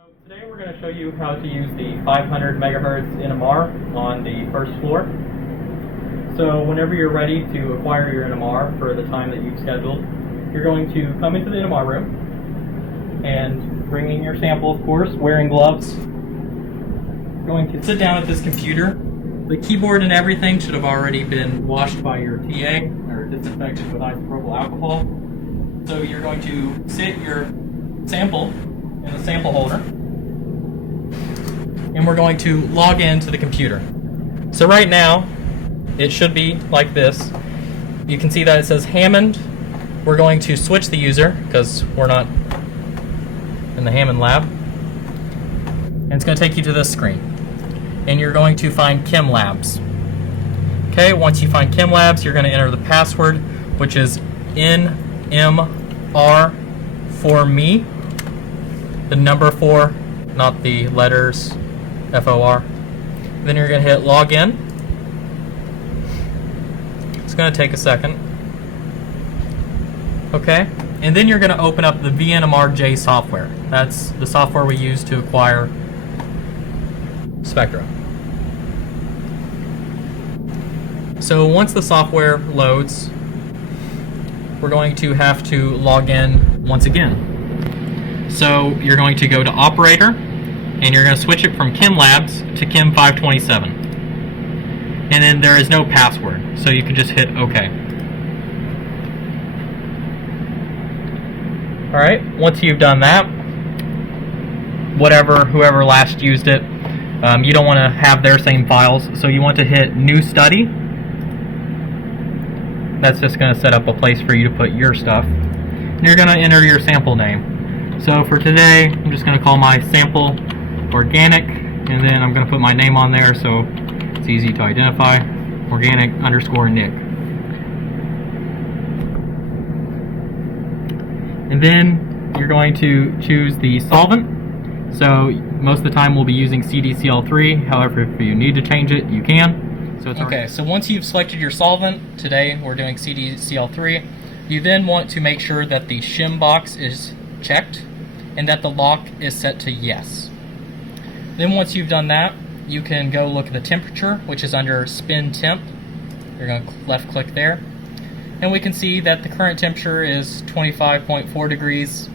So today we're going to show you how to use the 500 megahertz NMR on the first floor. So whenever you're ready to acquire your NMR for the time that you've scheduled, you're going to come into the NMR room and bring in your sample, of course, wearing gloves. You're going to sit down at this computer. The keyboard and everything should have already been washed by your TA or disinfected with isopropyl alcohol. So you're going to sit your sample in the sample holder, and we're going to log into the computer. So right now, it should be like this. You can see that it says Hammond. We're going to switch the user because we're not in the Hammond lab. And it's going to take you to this screen. And you're going to find Chem Labs. Okay, once you find Chem Labs, you're going to enter the password, which is NMR for me. The number 4, not the letters FOR. Then you're going to hit login. It's going to take a second. Okay, and then you're going to open up the VNMRJ software. That's the software we use to acquire Spectra. So once the software loads, we're going to have to log in once again. So you're going to go to Operator, and you're going to switch it from Chem Labs to Chem 527. And then there is no password, so you can just hit OK. Alright, once you've done that, whoever last used it, you don't want to have their same files, so you want to hit New Study. That's just going to set up a place for you to put your stuff. And you're going to enter your sample name. So for today, I'm just going to call my sample organic, and then I'm going to put my name on there so it's easy to identify. Organic _ Nick. And then you're going to choose the solvent. So most of the time we'll be using CDCl3. However, if you need to change it, you can. So it's okay, so once you've selected your solvent, today we're doing CDCl3, you then want to make sure that the shim box is checked and that the lock is set to yes. Then once you've done that, you can go look at the temperature, which is under spin temp. You're going to left click there. And we can see that the current temperature is 25.4 degrees.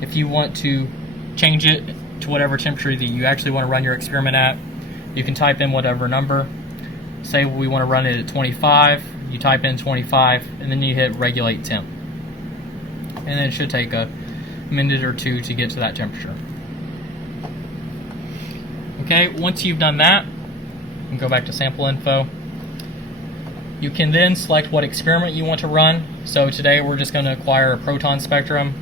If you want to change it to whatever temperature that you actually want to run your experiment at, you can type in whatever number. Say we want to run it at 25, you type in 25, and then you hit regulate temp. And then it should take a minute or two to get to that temperature. Okay, once you've done that, you can go back to sample info. You can then select what experiment you want to run. So today we're just going to acquire a proton spectrum.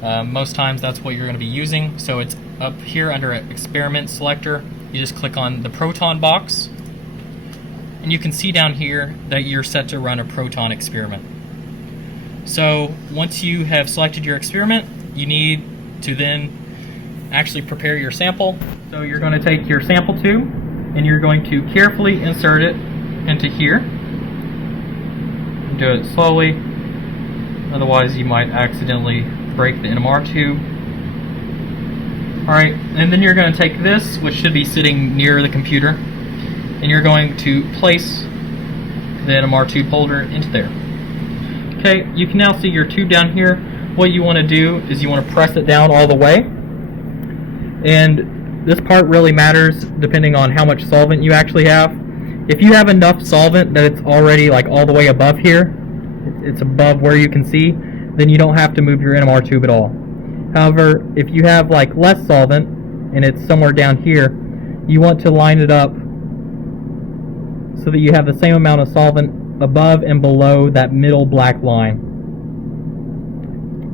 Most times that's what you're going to be using. So it's up here under experiment selector. You just click on the proton box. And you can see down here that you're set to run a proton experiment. So once you have selected your experiment, you need to then actually prepare your sample. So you're going to take your sample tube and you're going to carefully insert it into here. Do it slowly, otherwise you might accidentally break the NMR tube. Alright, and then you're going to take this, which should be sitting near the computer, and you're going to place the NMR tube holder into there. Okay, you can now see your tube down here. What you want to do is you want to press it down all the way. And this part really matters depending on how much solvent you actually have. If you have enough solvent that it's already like all the way above here, it's above where you can see, then you don't have to move your NMR tube at all. However, if you have like less solvent and it's somewhere down here, you want to line it up so that you have the same amount of solvent above and below that middle black line.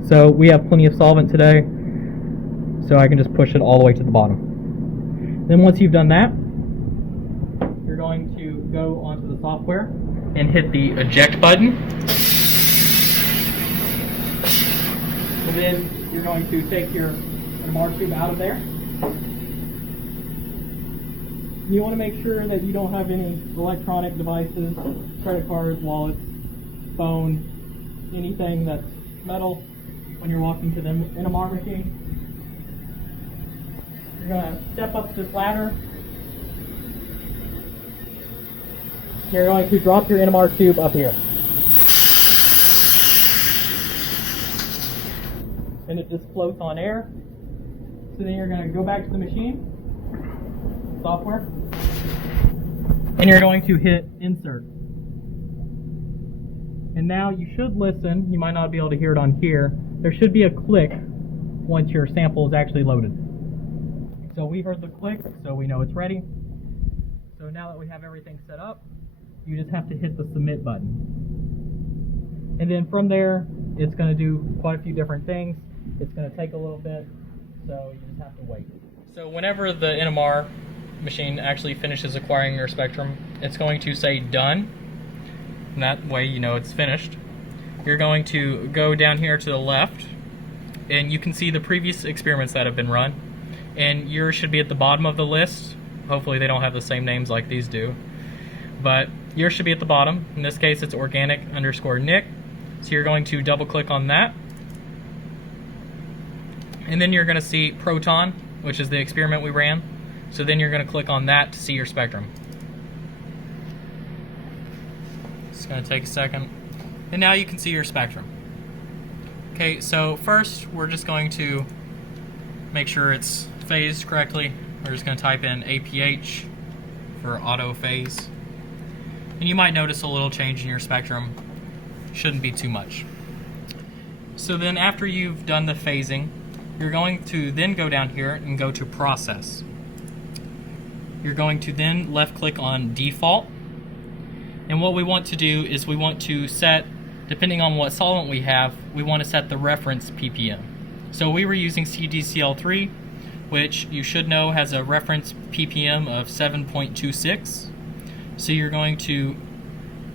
So we have plenty of solvent today, so I can just push it all the way to the bottom. Then once you've done that, you're going to go onto the software and hit the eject button. And then you're going to take your NMR tube out of there. You want to make sure that you don't have any electronic devices, credit cards, wallets, phone, anything that's metal when you're walking to the NMR machine. going to step up this ladder. You're going to drop your NMR tube up here. And it just floats on air. So then you're going to go back to the machine, software, and you're going to hit insert. And now you should listen. You might not be able to hear it on here. There should be a click once your sample is actually loaded. So we heard the click, so we know it's ready. So now that we have everything set up, you just have to hit the submit button. And then from there, it's going to do quite a few different things. It's going to take a little bit, so you just have to wait. So whenever the NMR machine actually finishes acquiring your spectrum, it's going to say done. And that way you know it's finished. You're going to go down here to the left, and you can see the previous experiments that have been run. And yours should be at the bottom of the list. Hopefully they don't have the same names like these do. But yours should be at the bottom. In this case, it's organic_Nick. So you're going to double click on that. And then you're going to see Proton, which is the experiment we ran. So then you're going to click on that to see your spectrum. It's going to take a second. And now you can see your spectrum. Okay, so first we're just going to make sure it's phased correctly. We're just going to type in APH for auto phase. And you might notice a little change in your spectrum. Shouldn't be too much. So then after you've done the phasing, you're going to then go down here and go to process. You're going to then left click on default. And what we want to do is we want to set, depending on what solvent we have, we want to set the reference ppm. So we were using CDCl3, which you should know has a reference ppm of 7.26. So you're going to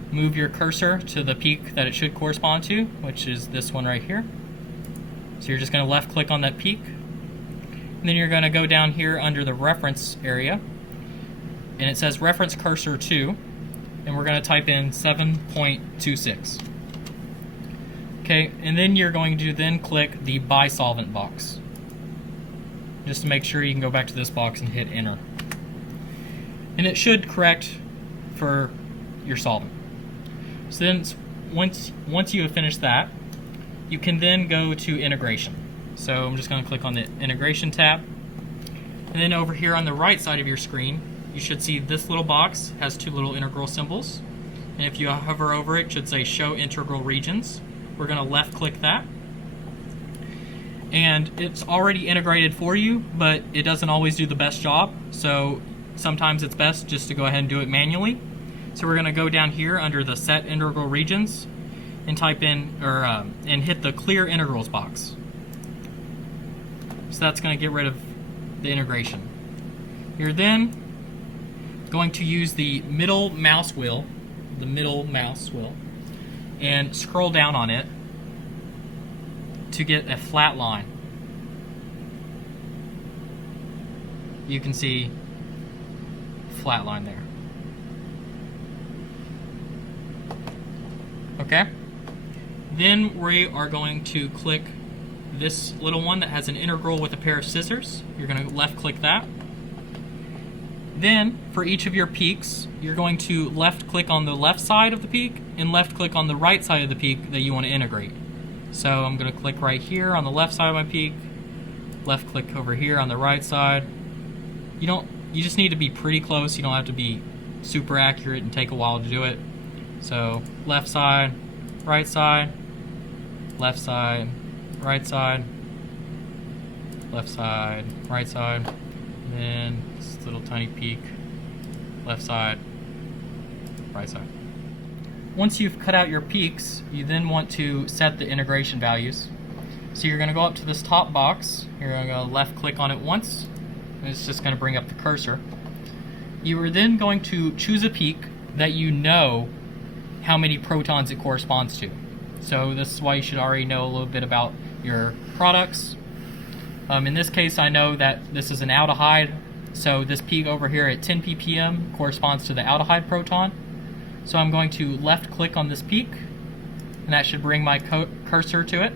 move your cursor to the peak that it should correspond to, which is this one right here. So you're just going to left click on that peak. And then you're going to go down here under the reference area, and it says reference cursor to, and we're going to type in 7.26. Okay, and then you're going to then click the bisolvent box. Just to make sure you can go back to this box and hit enter. And it should correct for your solvent. So then once you have finished that, you can then go to integration. So I'm just going to click on the integration tab. And then over here on the right side of your screen, you should see this little box has two little integral symbols. And if you hover over it, it should say show integral regions. We're going to left click that. And it's already integrated for you, but it doesn't always do the best job. So sometimes it's best just to go ahead and do it manually. So we're going to go down here under the set integral regions and type in, and hit the clear integrals box. So that's going to get rid of the integration. You're then going to use the middle mouse wheel, and scroll down on it to get a flat line. You can see flat line there. Okay? Then we are going to click this little one that has an integral with a pair of scissors. You're going to left click that. Then for each of your peaks, you're going to left click on the left side of the peak and left click on the right side of the peak that you want to integrate. So I'm going to click right here on the left side of my peak, left click over here on the right side. You just need to be pretty close. You don't have to be super accurate and take a while to do it. So left side, right side, left side, right side, left side, right side, and then this little tiny peak, left side, right side. Once you've cut out your peaks, you then want to set the integration values. So you're going to go up to this top box, you're going to left click on it once, and it's just going to bring up the cursor. You are then going to choose a peak that you know how many protons it corresponds to. So this is why you should already know a little bit about your products. In this case, I know that this is an aldehyde, so this peak over here at 10 ppm corresponds to the aldehyde proton. So I'm going to left click on this peak, and that should bring my cursor to it.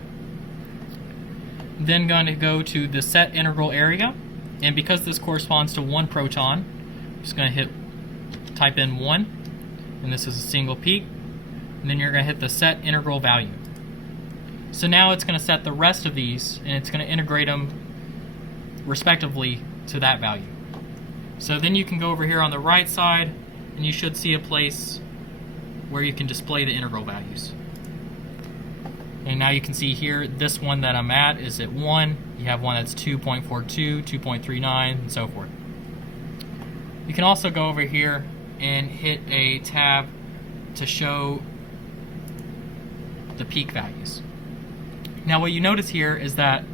Then going to go to the set integral area, And because this corresponds to 1 proton, I'm just going to type in 1, and this is a single peak, and then you're going to hit the set integral value. So now it's going to set the rest of these, and it's going to integrate them respectively to that value. So then you can go over here on the right side, and you should see a place where you can display the integral values. And now you can see here, this one that I'm at is at 1. You have one that's 2.42, 2.39, and so forth. You can also go over here and hit a tab to show the peak values. Now what you notice here is that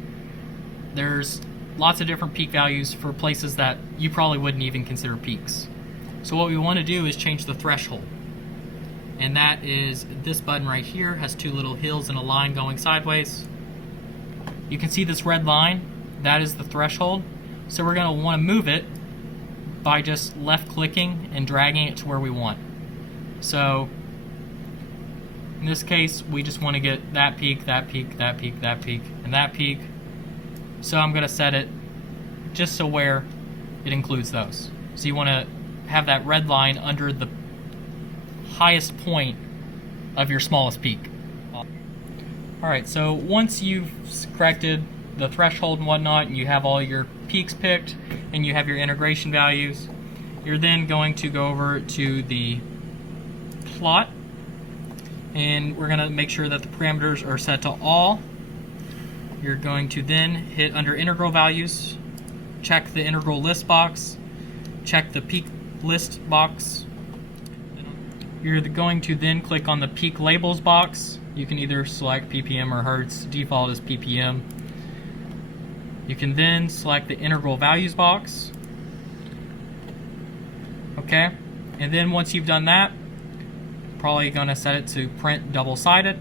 there's lots of different peak values for places that you probably wouldn't even consider peaks. So what we want to do is change the threshold. And that is this button right here, has 2 little hills and a line going sideways. You can see this red line, that is the threshold. So we're going to want to move it by just left clicking and dragging it to where we want. So in this case, we just want to get that peak, that peak, that peak, that peak, and that peak. So I'm going to set it just so where it includes those. So you want to have that red line under the highest point of your smallest peak. Alright, so once you've corrected the threshold and whatnot, and you have all your peaks picked, and you have your integration values, you're then going to go over to the plot, and we're going to make sure that the parameters are set to all. You're going to then hit under integral values, check the integral list box, check the peak list box. You're going to then click on the peak labels box. You can either select ppm or hertz. Default is ppm. You can then select the integral values box. Okay, and then once you've done that, probably going to set it to print double-sided.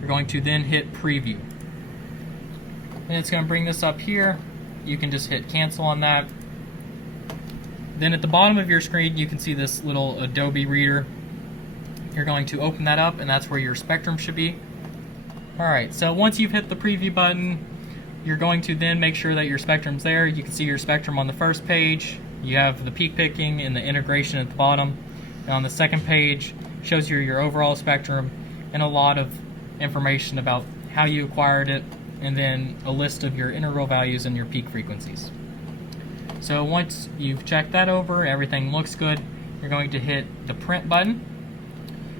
You're going to then hit preview. And it's going to bring this up here. You can just hit cancel on that. Then at the bottom of your screen, you can see this little Adobe reader. You're going to open that up, and that's where your spectrum should be. Alright, so once you've hit the preview button, you're going to then make sure that your spectrum's there. You can see your spectrum on the first page. You have the peak picking and the integration at the bottom. And on the second page, shows you your overall spectrum and a lot of information about how you acquired it, and then a list of your integral values and your peak frequencies. So once you've checked that over, everything looks good, you're going to hit the print button.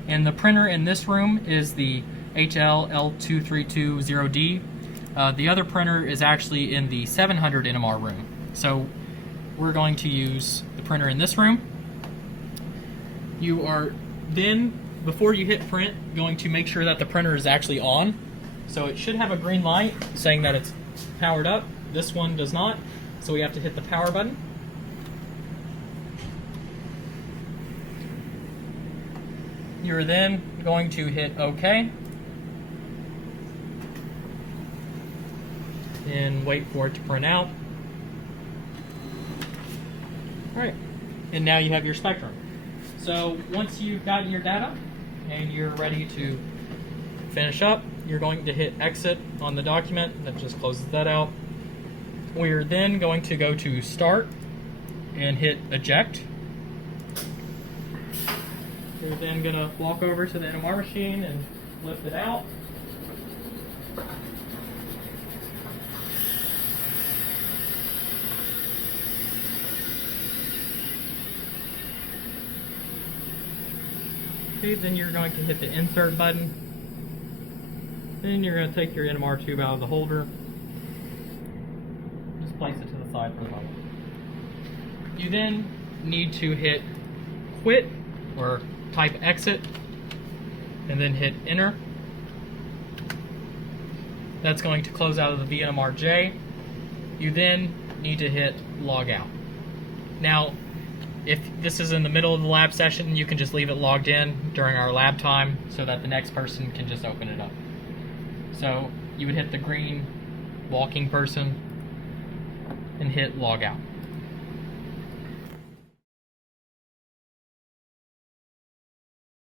And the printer in this room is the HL-L2320D. The other printer is actually in the 700 NMR room. So we're going to use the printer in this room. You are then, before you hit print, going to make sure that the printer is actually on. So it should have a green light saying that it's powered up. This one does not, so we have to hit the power button. You're then going to hit OK and wait for it to print out. Alright, and now you have your spectrum. So once you've gotten your data and you're ready to finish up, you're going to hit exit on the document. That just closes that out. We're then going to go to start and hit eject. We're then going to walk over to the NMR machine and lift it out. Okay, then you're going to hit the insert button. Then you're going to take your NMR tube out of the holder. Just place it to the side for the moment. You then need to hit quit or type exit and then hit enter. That's going to close out of the VNMRJ. You then need to hit log out. Now, if this is in the middle of the lab session, you can just leave it logged in during our lab time so that the next person can just open it up. So you would hit the green walking person and hit log out.